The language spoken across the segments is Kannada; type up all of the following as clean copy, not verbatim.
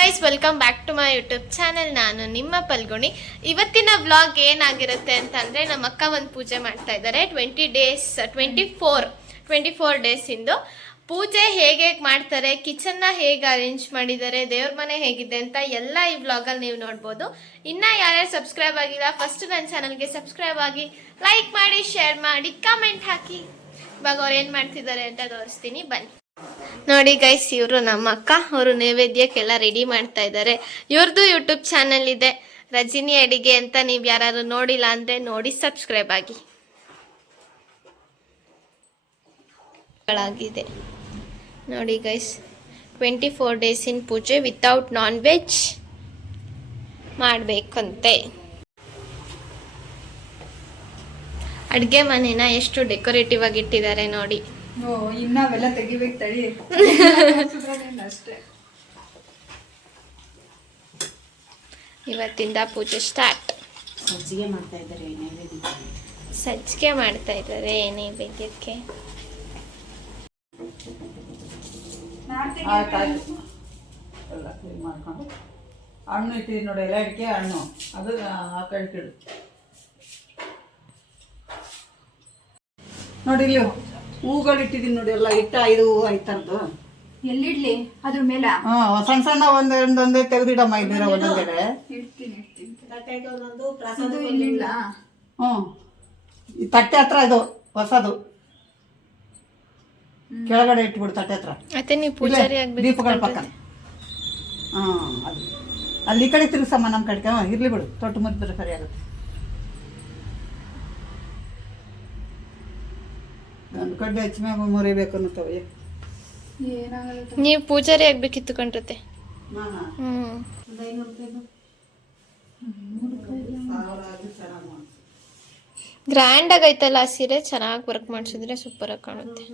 Guys, welcome back to my YouTube channel. ನಾನು ನಿಮ್ಮ ಪಲ್ಗುಣಿ. ಇವತ್ತಿನ ವ್ಲಾಗ್ ಏನಾಗಿರುತ್ತೆ ಅಂತಂದರೆ, ನಮ್ಮ ಅಕ್ಕ ಒಂದು ಪೂಜೆ ಮಾಡ್ತಾ ಇದ್ದಾರೆ. 24 ಡೇಸಿಂದು ಪೂಜೆ ಹೇಗೆ ಮಾಡ್ತಾರೆ, ಕಿಚನ್ನ ಹೇಗೆ ಅರೇಂಜ್ ಮಾಡಿದ್ದಾರೆ, ದೇವ್ರ ಮನೆ ಹೇಗಿದೆ ಅಂತ ಎಲ್ಲ ಈ ವ್ಲಾಗಲ್ಲಿ ನೀವು ನೋಡ್ಬೋದು. ಇನ್ನು ಯಾರ್ಯಾರು ಸಬ್ಸ್ಕ್ರೈಬ್ ಆಗಿಲ್ಲ, ಫಸ್ಟ್ ನನ್ನ ಚಾನಲ್ಗೆ ಸಬ್ಸ್ಕ್ರೈಬ್ ಆಗಿ, ಲೈಕ್ ಮಾಡಿ, ಶೇರ್ ಮಾಡಿ, ಕಮೆಂಟ್ ಹಾಕಿ. ಇವಾಗ ಅವ್ರು ಏನು ಮಾಡ್ತಿದ್ದಾರೆ ಅಂತ ತೋರಿಸ್ತೀನಿ, ಬನ್ನಿ. ನೋಡಿ ಗೈಸ್, ಇವರು ನಮ್ಮ ಅಕ್ಕ. ಅವರು ನೈವೇದ್ಯಕ್ಕೆಲ್ಲ ರೆಡಿ ಮಾಡ್ತಾ ಇದ್ದಾರೆ. ಇವ್ರದ್ದು ಯೂಟ್ಯೂಬ್ ಚಾನಲ್ ಇದೆ, ರಜಿನಿ ಅಡಿಗೆ ಅಂತ. ನೀವು ಯಾರು ನೋಡಿಲ್ಲ ಅಂದರೆ ನೋಡಿ, ಸಬ್ಸ್ಕ್ರೈಬ್ ಆಗಿ. ಆಗಿದೆ ನೋಡಿ ಗೈಸ್, 24 ಡೇಸಿನ ಪೂಜೆ ವಿತೌಟ್ ನಾನ್ ವೆಜ್ ಮಾಡಬೇಕಂತೆ. ಅಡುಗೆ ಮನೆನ ಎಷ್ಟು ಡೆಕೋರೇಟಿವ್ ಆಗಿ ಇಟ್ಟಿದ್ದಾರೆ ನೋಡಿ. ಇನ್ನವೆಲ್ಲ ತೆಗಿಬೇಕು ತಡಿ ಅಷ್ಟೇ. ಇವತ್ತಿಂದ ಪೂಜೆ ಸ್ಟಾರ್ಟ್. ಸಜ್ಜಿಗೆ ಮಾಡ್ತಾ ಇದ್ದಾರೆ ನೈವೇದ್ಯಕ್ಕೆ. ಎಲ್ಲ ಕ್ಲೀನ್ ಮಾಡ್ಕೊಂಡು ಹಣ್ಣು ಇಟ್ಟಿದ್ದು ನೋಡಿ, ಎಲ್ಲ ಅಡಿಕೆ ಹಣ್ಣು ಅದು ಆ ಕಡಿಕಿಡು ನೋಡಿ. ಇಲ್ಲಿ ಹೂಗಳು ಇಟ್ಟಿದ್ದೀನಿ ನೋಡಿ, ಎಲ್ಲ ಇಟ್ಟ 5 ಹೂವು ಐತರದ್ದು. ಎಲ್ಲಿಡ್ಲಿ ಅದ್ರ ಮೇಲೆ? ಸಣ್ಣ ಸಣ್ಣ ಒಂದೊಂದೇ ತೆಗೆದಿಡಮ್ಮ. ಇಲ್ಲಿರೋ ಒಂದೊಂದೆಡೆ ಈ ತಟ್ಟೆ ಹತ್ರ ಇದು ಹೊಸದು, ಕೆಳಗಡೆ ಇಟ್ಬಿಡು ತಟ್ಟೆ ಹತ್ರ. ದೀಪಗಳ ಪಕ್ಕ ಅದು ಅಲ್ಲಿ ಈ ಕಡೆ ತಿರ್ಸಮ್ಮ, ನಮ್ಮ ಕಡೆಗೆ ಇರ್ಲಿ ಬಿಡು. ತೊಟ್ಟು ಮುರಿದ್ರೆ ಸರಿ ಆಗುತ್ತೆ. ನನ್ನ ಕಡ್ಡೆ ಹಚ್ಮ್ಯಾಗ ಮುರಿಬೇಕು ಅನ್ನತ್ತವೆ. ನೀವು ಪೂಜಾರಿ ಆಗ್ಬೇಕಿತ್ತು ಕಣ್ರತೆ. ಗ್ರ್ಯಾಂಡ್ ಆಗೈತಲ್ಲ ಆ ಸೀರೆ, ಚೆನ್ನಾಗಿ ವರ್ಕ್ ಮಾಡಿಸಿದ್ರೆ ಸೂಪರ್ ಆಗಿ ಕಾಣುತ್ತೆ.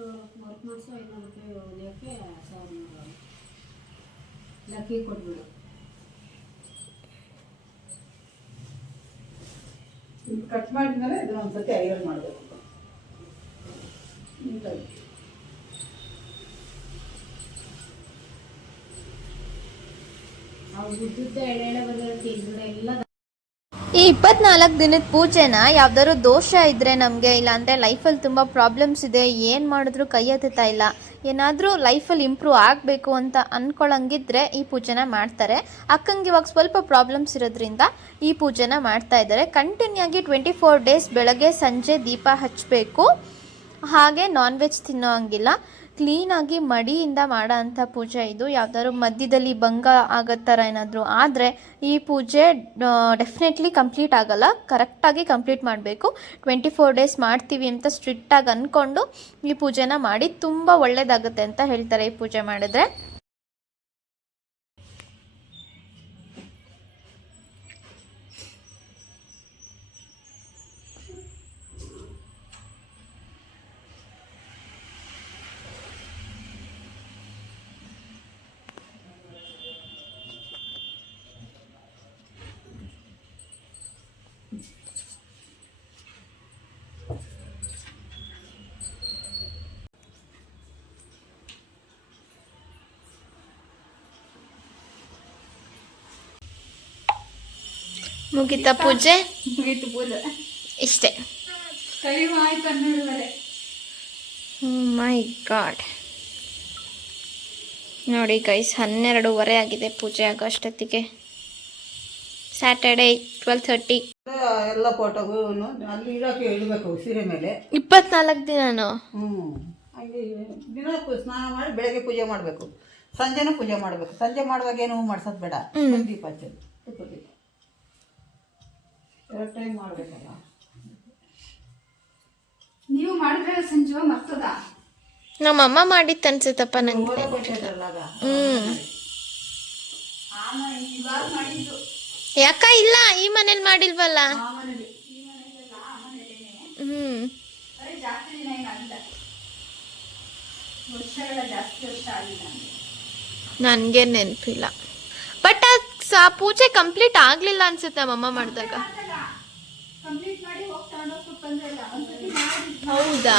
ಕಟ್ ಮಾಡಿದ್ಮೇಲೆ ಇದನ್ನ ಒಂದ್ಸತಿ ಐರನ್ ಮಾಡಬೇಕು. ಈ 24 ದಿನದ ಪೂಜೆನ ಯಾವ್ದಾದ್ರು ದೋಷ ಇದ್ರೆ ನಮಗೆ, ಇಲ್ಲಾಂದರೆ ಲೈಫಲ್ಲಿ ತುಂಬ ಪ್ರಾಬ್ಲಮ್ಸ್ ಇದೆ, ಏನು ಮಾಡಿದ್ರು ಕೈ ಹತ್ತುತ್ತಾ ಇಲ್ಲ, ಏನಾದರೂ ಲೈಫಲ್ಲಿ ಇಂಪ್ರೂವ್ ಆಗಬೇಕು ಅಂತ ಅಂದ್ಕೊಳ್ಳಂಗಿದ್ರೆ ಈ ಪೂಜೆನ ಮಾಡ್ತಾರೆ. ಅಕ್ಕಂಗೆ ಇವಾಗ ಸ್ವಲ್ಪ ಪ್ರಾಬ್ಲಮ್ಸ್ ಇರೋದ್ರಿಂದ ಈ ಪೂಜೆನ ಮಾಡ್ತಾ ಇದ್ದಾರೆ. ಕಂಟಿನ್ಯೂ ಆಗಿ 24 ಡೇಸ್ ಬೆಳಗ್ಗೆ ಸಂಜೆ ದೀಪ ಹಚ್ಚಬೇಕು. ಹಾಗೆ ನಾನ್ ವೆಜ್ ತಿನ್ನೋ ಹಂಗಿಲ್ಲ. ಕ್ಲೀನಾಗಿ ಮಡಿಯಿಂದ ಮಾಡೋ ಅಂಥ ಪೂಜೆ ಇದು. ಯಾವ್ದಾದ್ರು ಮಧ್ಯದಲ್ಲಿ ಭಂಗ ಆಗೋ ಥರ ಏನಾದರೂ ಆದರೆ ಈ ಪೂಜೆ ಡೆಫಿನೆಟ್ಲಿ ಕಂಪ್ಲೀಟ್ ಆಗೋಲ್ಲ. ಕರೆಕ್ಟಾಗಿ ಕಂಪ್ಲೀಟ್ ಮಾಡಬೇಕು. 24 ಡೇಸ್ ಮಾಡ್ತೀವಿ ಅಂತ ಸ್ಟ್ರಿಕ್ಟಾಗಿ ಅಂದ್ಕೊಂಡು ಈ ಪೂಜೆನ ಮಾಡಿ. ತುಂಬ ಒಳ್ಳೆಯದಾಗುತ್ತೆ ಅಂತ ಹೇಳ್ತಾರೆ ಈ ಪೂಜೆ ಮಾಡಿದ್ರೆ. ಮುಗಿತಾ ಪೂಜೆ? ಮುಗೀತು ಪೂಜೆ, ಇಷ್ಟೇ. ಟೈಮ್ ಆಯ್ತು 12:30. ಮೈ ಗಾಡ್, ನೋಡಿ ಗೈಸ್, 12:30 ಆಗಿದೆ ಪೂಜೆ ಆಗೋಷ್ಟೊತ್ತಿಗೆ. ಸ್ಯಾಟರ್ಡೇ 12:30. ಎಲ್ಲ ಫೋಟೋಗೂ ಅಲ್ಲಿ ಇಡೋಕೆ ಇಡಬೇಕು ಸೀರೆ ಮೇಲೆ. 24 ದಿನನೂ ಹಾಗೆ ದಿನ ಸ್ನಾನ ಮಾಡಿ ಬೆಳಗ್ಗೆ ಪೂಜೆ ಮಾಡಬೇಕು, ಸಂಜೆನೂ ಪೂಜೆ ಮಾಡಬೇಕು. ಸಂಜೆ ಮಾಡುವಾಗ ಏನು ಮಾಡ್ಸೋದು ಬೇಡ, ದೀಪ ಹಚ್ಚೋದು. ಎರಡು ಟೈಮ್ ಮಾಡಬೇಕಲ್ಲ. ನೀವು ಮಾಡಿದ್ರೆ ಸಂಜೆ ಮರ್ತದ? ನಮ್ಮಮ್ಮ ಮಾಡಿತ್ತು ಅನ್ಸುತ್ತಪ್ಪ ನಂಗೆ. ಯಾಕ ಇಲ್ಲ, ಈ ಮನೇಲಿ ಮಾಡಿಲ್ವಲ್ಲ. ನನಗೆ ನೆನಪಿಲ್ಲ. ಬಟ್ ಪೂಜೆ ಕಂಪ್ಲೀಟ್ ಆಗ್ಲಿಲ್ಲ ಅನ್ಸುತ್ತೆ ನಮ್ಮಮ್ಮ ಮಾಡಿದಾಗ. ಹೌದಾ?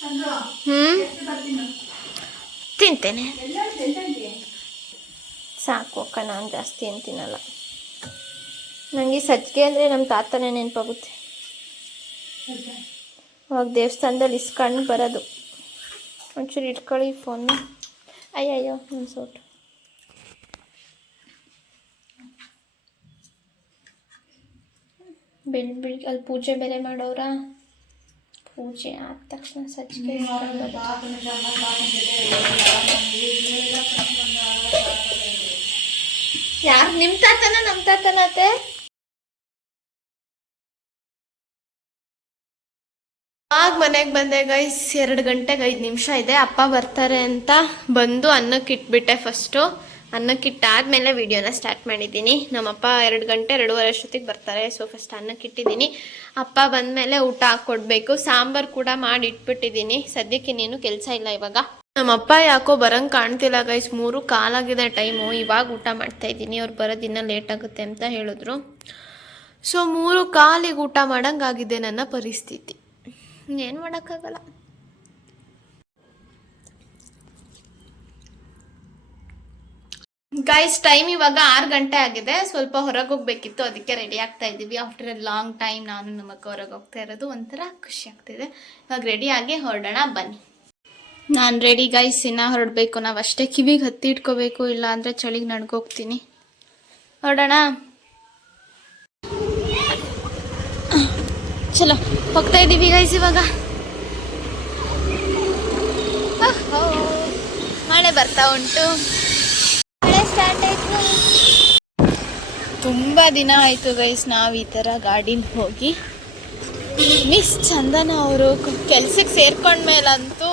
ಚಂದ್ರು ಎಷ್ಟು ಬರ್ತೀನಿ ತಿಂತೇನೆ. ಎಲ್ಲ ತಿಂತಂತೆ ಸಾಕು ಅಕ್ಕ, ನಾನು ಜಾಸ್ತಿ ಏನು ತಿನ್ನಲ್ಲ. ನನಗೆ ಸಜ್ಜಿಗೆ ಅಂದರೆ ನಮ್ಮ ತಾತನೇ ನೆನಪಾಗುತ್ತೆ. ಅವಾಗ ದೇವಸ್ಥಾನದಲ್ಲಿ ಇಸ್ಕೊಂಡು ಬರೋದು. ಒಂಚೂರು ಇಟ್ಕೊಳ್ಳಿ ಫೋನ್ನ. ಅಯ್ಯಯ್ಯೋ ನನ್ನ ಸೋಟು. ಬೆಳಿಗ್ಗೆ ಅಲ್ಲಿ ಪೂಜೆ ಬೇರೆ ಮಾಡೋರ. ಪೂಜೆ ಆದ ತಕ್ಷಣ ಸಜ್ಜಿಗೆ ಯಾರು ನಿಮ್ಮ ತಾತನ ನಮ್ಮ ತಾತನತೆ? ಆಗ ಮನೆಗೆ ಬಂದೆ ಗೈಸ್. 2 ಗಂಟೆಗೆ 5 ನಿಮಿಷ ಇದೆ. ಅಪ್ಪ ಬರ್ತಾರೆ ಅಂತ ಬಂದು ಅನ್ನಕ್ಕೆ ಇಟ್ಬಿಟ್ಟೆ ಫಸ್ಟು. ಅನ್ನಕ್ಕೆ ಇಟ್ಟಾದ್ಮೇಲೆ ವಿಡಿಯೋನ ಸ್ಟಾರ್ಟ್ ಮಾಡಿದ್ದೀನಿ. ನಮ್ಮಪ್ಪ 2 ಗಂಟೆ 2:30 ಅಷ್ಟೊತ್ತಿಗೆ ಬರ್ತಾರೆ. ಸೊ ಫಸ್ಟ್ ಅನ್ನಕ್ಕೆ ಇಟ್ಟಿದ್ದೀನಿ. ಅಪ್ಪ ಬಂದಮೇಲೆ ಊಟ ಹಾಕ್ಕೊಡ್ಬೇಕು. ಸಾಂಬಾರು ಕೂಡ ಮಾಡಿ ಇಟ್ಬಿಟ್ಟಿದ್ದೀನಿ. ಸದ್ಯಕ್ಕೆ ಇನ್ನೇನು ಕೆಲಸ ಇಲ್ಲ ಇವಾಗ. ನಮ್ಮಪ್ಪ ಯಾಕೋ ಬರಂಗೆ ಕಾಣ್ತಿಲ್ಲ ಗೈಸ್. 3:15 ಟೈಮು. ಇವಾಗ ಊಟ ಮಾಡ್ತಾ ಇದ್ದೀನಿ. ಅವ್ರು ಬರೋದಿನ್ನ ಲೇಟ್ ಆಗುತ್ತೆ ಅಂತ ಹೇಳಿದ್ರು. ಸೊ 3:15 ಊಟ ಮಾಡೋಂಗಾಗಿದೆ ನನ್ನ ಪರಿಸ್ಥಿತಿ. ಏನು ಮಾಡೋಕ್ಕಾಗಲ್ಲ. ಗೈಸ್ ಟೈಮ್ ಇವಾಗ 6 ಗಂಟೆ ಆಗಿದೆ. ಸ್ವಲ್ಪ ಹೊರಗೆ ಹೋಗ್ಬೇಕಿತ್ತು, ಅದಕ್ಕೆ ರೆಡಿ ಆಗ್ತಾ ಇದ್ದೀವಿ. ಆಫ್ಟರ್ ಎ ಲಾಂಗ್ ಟೈಮ್ ನಾನು ನಮ್ಮಕ್ಕ ಹೊರಗೆ ಹೋಗ್ತಾ ಇರೋದು ಒಂಥರ ಖುಷಿ ಆಗ್ತಿದೆ. ಇವಾಗ ರೆಡಿಯಾಗಿ ಹೊರಡೋಣ ಬನ್ನಿ. ನಾನು ರೆಡಿ ಗೈಸ್. ಇನ್ನು ಹೊರಡಬೇಕು. ನಾವು ಅಷ್ಟೇ ಕಿವಿಗೆ ಹತ್ತಿ ಇಟ್ಕೋಬೇಕು, ಇಲ್ಲ ಅಂದರೆ ಚಳಿಗೆ ನಡ್ಗೋಗ್ತೀನಿ. ಹೊರಡೋಣ. ಚಲೋ ಹೋಗ್ತಾ ಇದ್ದೀವಿ ಗೈಸ್ ಇವಾಗ. ಮಳೆ ಬರ್ತಾ ಉಂಟು. ಮಳೆ ಸ್ಟಾರ್ಟ್ ಆಯ್ತು. ತುಂಬ ದಿನ ಆಯಿತು ಗೈಸ್ ನಾವು ಈ ಥರ ಗಾಡೀಲಿ ಹೋಗಿ. ಮಿಸ್ ಚಂದನ ಅವರು ಕೆಲ್ಸಕ್ಕೆ ಸೇರ್ಕೊಂಡ್ಮೇಲಂತೂ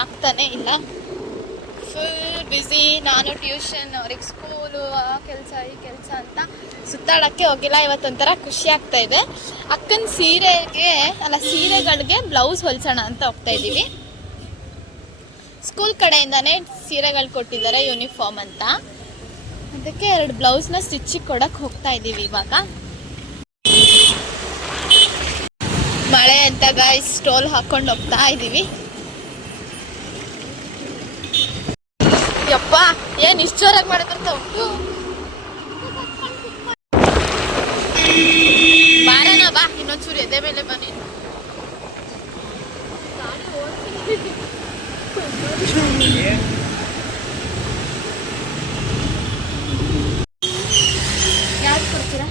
ಆಗ್ತಾನೆ ಇಲ್ಲ. Full busy. ನಾನು ಟ್ಯೂಷನ್, ಅವ್ರಿಗೆ ಸ್ಕೂಲು, ಆ ಕೆಲಸ ಈ ಕೆಲಸ ಅಂತ ಸುತ್ತಾಡೋಕ್ಕೆ ಹೋಗಿಲ್ಲ. ಇವತ್ತೊಂಥರ ಖುಷಿ ಆಗ್ತಾ ಇದೆ. ಅಕ್ಕನ ಸೀರೆಗಳಿಗೆ ಬ್ಲೌಸ್ ಹೊಲ್ಸೋಣ ಅಂತ ಹೋಗ್ತಾ ಇದ್ದೀವಿ. ಸ್ಕೂಲ್ ಕಡೆಯಿಂದಾನೇ ಸೀರೆಗಳು ಕೊಟ್ಟಿದ್ದಾರೆ ಯೂನಿಫಾರ್ಮ್ ಅಂತ. ಅದಕ್ಕೆ 2 ಬ್ಲೌಸ್ನ ಸ್ಟಿಚಿಗೆ ಕೊಡಕ್ಕೆ ಹೋಗ್ತಾ ಇದ್ದೀವಿ ಇವಾಗ. ಮಳೆ ಅಂತ ಗೈಸ್ ಸ್ಟೋಲ್ ಹಾಕೊಂಡು ಹೋಗ್ತಾ ಇದ್ದೀವಿ. ಯಪ್ಪ ಏನು ಇಷ್ಟು ಜೋರಾಗಿ ಮಳೆ ಬರ್ತಾ ಉಂಟು. ಬಾರಣ ಬಾ, ಇನ್ನೊಂಚೂರು ಎದೆ ಮೇಲೆ ಬನ್ನಿ. ಯಾವ್ದು ಕೊಡ್ತೀರಾ?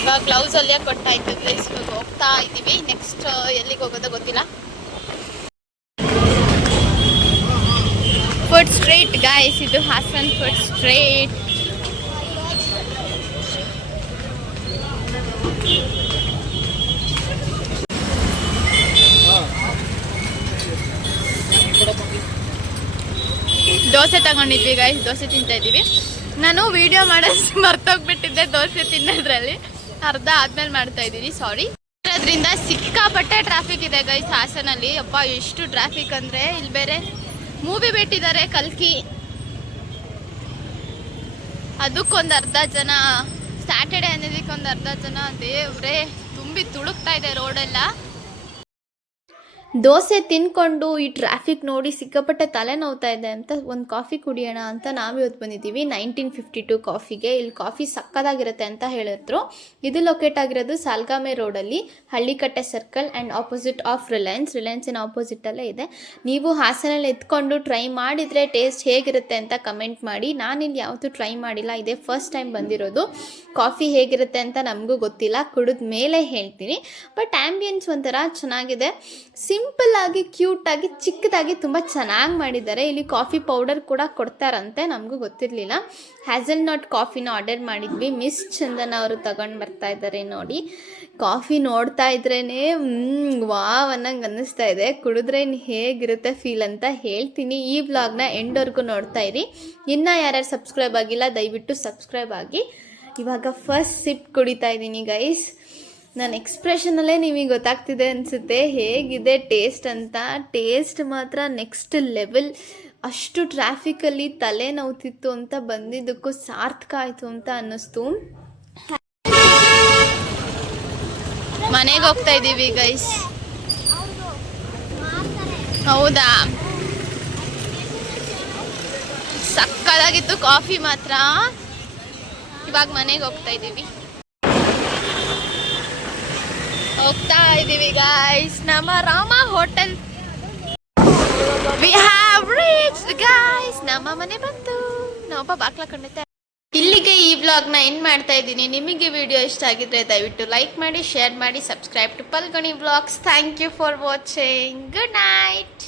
ಇವಾಗ ಗ್ಲೌಸ್ ಅಲ್ಲೇ ಕೊಟ್ಟಾಯ್ತು ಪ್ಲೇಸ್. ಇವಾಗ ಹೋಗ್ತಾ ಇದ್ದೀವಿ. ನೆಕ್ಸ್ಟ್ ಎಲ್ಲಿಗೆ ಹೋಗೋದೋ ಗೊತ್ತಿಲ್ಲ. ಫುಡ್ ಸ್ಟ್ರೀಟ್ ಗಾಯ್ಸ್, ಇದು ಹಾಸನ್ ಫುಡ್ ಸ್ಟ್ರೀಟ್. ದೋಸೆ ತಗೊಂಡಿದ್ವಿ ಗೈಸ್. ದೋಸೆ ತಿಂತಾ ಇದ್ದೀವಿ. ನಾನು ವಿಡಿಯೋ ಮಾಡೋದು ಮರ್ತೋಗ್ಬಿಟ್ಟಿದ್ದೆ ದೋಸೆ ತಿನ್ನೋದ್ರಲ್ಲಿ. ಅರ್ಧ ಆದ್ಮೇಲೆ ಮಾಡ್ತಾ ಇದ್ದೀನಿ, ಸಾರಿ. ಅದರಿಂದ ಸಿಕ್ಕಾಪಟ್ಟೆ ಟ್ರಾಫಿಕ್ ಇದೆ ಗೈಸ್ ಹಾಸನಲ್ಲಿ. ಅಪ್ಪ ಎಷ್ಟು ಟ್ರಾಫಿಕ್ ಅಂದರೆ, ಇಲ್ಲಿ ಬೇರೆ ಮೂವಿ ಬಿಟ್ಟಿದ್ದಾರೆ ಕಲ್ಕಿ, ಅದಕ್ಕೊಂದು ಅರ್ಧ ಜನ. ಸ್ಯಾಟರ್ಡೆ ಅನ್ನೋದಕ್ಕೊಂದು ಅರ್ಧ ಜನ. ದೇವ್ರೇ ತುಂಬಿ ತುಳುಕ್ತಾ ಇದೆ ರೋಡೆಲ್ಲ. ದೋಸೆ ತಿನ್ಕೊಂಡು ಈ ಟ್ರಾಫಿಕ್ ನೋಡಿ ಸಿಕ್ಕಾಪಟ್ಟೆ ತಲೆ ನೋವ್ತಾ ಇದೆ ಅಂತ ಒಂದು ಕಾಫಿ ಕುಡಿಯೋಣ ಅಂತ ನಾವು ಇವತ್ತು ಬಂದಿದ್ದೀವಿ 1952 ಕಾಫಿಗೆ. ಇಲ್ಲಿ ಕಾಫಿ ಸಕ್ಕದಾಗಿರುತ್ತೆ ಅಂತ ಹೇಳಿದ್ರು. ಇದು ಲೊಕೇಟ್ ಆಗಿರೋದು ಸಾಲ್ಗಾಮೆ ರೋಡಲ್ಲಿ, ಹಳ್ಳಿಕಟ್ಟೆ ಸರ್ಕಲ್ ಆ್ಯಂಡ್ ಆಪೋಸಿಟ್ ಆಫ್ ರಿಲಯನ್ಸಿನ ಆಪೋಸಿಟಲ್ಲೇ ಇದೆ. ನೀವು ಹಾಸನಲ್ಲಿ ಎತ್ಕೊಂಡು ಟ್ರೈ ಮಾಡಿದರೆ ಟೇಸ್ಟ್ ಹೇಗಿರುತ್ತೆ ಅಂತ ಕಮೆಂಟ್ ಮಾಡಿ. ನಾನಿಲ್ಲಿ ಯಾವತ್ತೂ ಟ್ರೈ ಮಾಡಿಲ್ಲ, ಇದೇ ಫಸ್ಟ್ ಟೈಮ್ ಬಂದಿರೋದು. ಕಾಫಿ ಹೇಗಿರುತ್ತೆ ಅಂತ ನಮಗೂ ಗೊತ್ತಿಲ್ಲ, ಕುಡಿದ ಮೇಲೆ ಹೇಳ್ತೀನಿ. ಬಟ್ ಆ್ಯಂಬಿಯನ್ಸ್ ಒಂಥರ ಚೆನ್ನಾಗಿದೆ. ಸಿಂಪಲ್ ಆಗಿ ಕ್ಯೂಟಾಗಿ ಚಿಕ್ಕದಾಗಿ ತುಂಬ ಚೆನ್ನಾಗಿ ಮಾಡಿದ್ದಾರೆ. ಇಲ್ಲಿ ಕಾಫಿ ಪೌಡರ್ ಕೂಡ ಕೊಡ್ತಾರಂತೆ, ನಮಗೂ ಗೊತ್ತಿರಲಿಲ್ಲ. ಹ್ಯಾಸಲ್ನಟ್ ಕಾಫಿನ ಆರ್ಡರ್ ಮಾಡಿದ್ವಿ. ಮಿಸ್ ಚಂದನ ಅವರು ತಗೊಂಡು ಬರ್ತಾ ಇದ್ದಾರೆ ನೋಡಿ. ಕಾಫಿ ನೋಡ್ತಾ ಇದ್ರೇ ವಾವ್ ಅನ್ನಂಗೆ ಅನ್ನಿಸ್ತಾ ಇದೆ. ಕುಡಿದ್ರೆ ಹೇಗಿರುತ್ತೆ ಫೀಲ್ ಅಂತ ಹೇಳ್ತೀನಿ. ಈ ವ್ಲಾಗ್ನ ಎಂಡ್ವರೆಗೂ ನೋಡ್ತಾ ಇರಿ. ಇನ್ನೂ ಯಾರ್ಯಾರು ಸಬ್ಸ್ಕ್ರೈಬ್ ಆಗಿಲ್ಲ ದಯವಿಟ್ಟು ಸಬ್ಸ್ಕ್ರೈಬ್ ಆಗಿ. ಇವಾಗ ಫಸ್ಟ್ ಸಿಪ್ ಕುಡಿತಾ ಇದ್ದೀನಿ ಗೈಸ್. ನನ್ನ ಎಕ್ಸ್ಪ್ರೆಷನಲ್ಲೇ ನಿಮಗೆ ಗೊತ್ತಾಗ್ತಿದೆ ಅನಿಸುತ್ತೆ ಹೇಗಿದೆ ಟೇಸ್ಟ್ ಅಂತ. ಟೇಸ್ಟ್ ಮಾತ್ರ ನೆಕ್ಸ್ಟ್ ಲೆವೆಲ್. ಅಷ್ಟು ಟ್ರಾಫಿಕಲ್ಲಿ ತಲೆ ನೋವ್ತಿತ್ತು ಅಂತ ಬಂದಿದ್ದಕ್ಕೂ ಸಾರ್ಥಕ ಆಯಿತು ಅಂತ ಅನ್ನಿಸ್ತು. ಮನೆಗೆ ಹೋಗ್ತಾ ಇದ್ದೀವಿ ಗೈಸ್. ಹೌದಾ, ಸಕ್ಕದಾಗಿತ್ತು ಕಾಫಿ ಮಾತ್ರ. ಇವಾಗ ಮನೆಗೆ ಹೋಗ್ತಾ ಇದ್ದೀವಿ ಗೈಸ್. ನಮ್ಮ Rama hotel we have reached guys. ನಮ್ಮ ಮನೆ ಬಂತು. ನಾವೊಬ್ಬ ಬಾಕ್ಲ ಕಂಡಿದ್ದೆ. ಇಲ್ಲಿಗೆ ಈ ವ್ಲಾಗ್ನ ಎಂಡ್ ಮಾಡ್ತಾ ಇದ್ದೀನಿ. ನಿಮಗೆ ವಿಡಿಯೋ ಇಷ್ಟ ಆಗಿದ್ರೆ ದಯವಿಟ್ಟು ಲೈಕ್ ಮಾಡಿ, ಶೇರ್ ಮಾಡಿ, subscribe to Palgani vlogs. Thank you for watching. Good night.